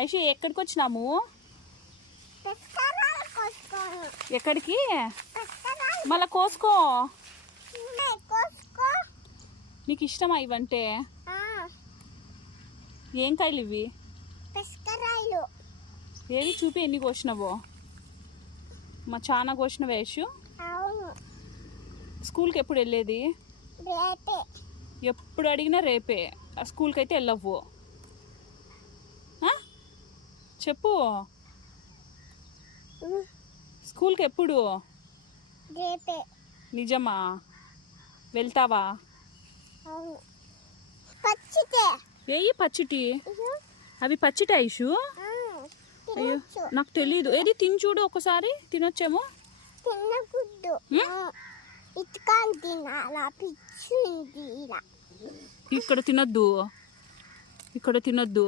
ఐషు ఎక్కడికి వచ్చినాము? ఎక్కడికి? మళ్ళా కోసుకో. నీకు ఇష్టమా ఇవంటే? ఏం కాయలు ఇవి? ఏవి చూపి, ఎన్ని కోసినావో? మా చాలా కోసినవే ఐషు. స్కూల్కి ఎప్పుడు వెళ్ళేది? ఎప్పుడు అడిగినా రేపే. స్కూల్కి అయితే వెళ్ళవు. చెప్పు, స్కూల్కి ఎప్పుడు? నిజమా? వెళ్తావా? ఏయి పచ్చిటి? అవి పచ్చిటి ఐషు? అయ్యో నాకు తెలీదు. ఏది తిని చూడు ఒకసారి. తినొచ్చేమో. ఇక్కడ తినొద్దు, ఇక్కడ తినొద్దు.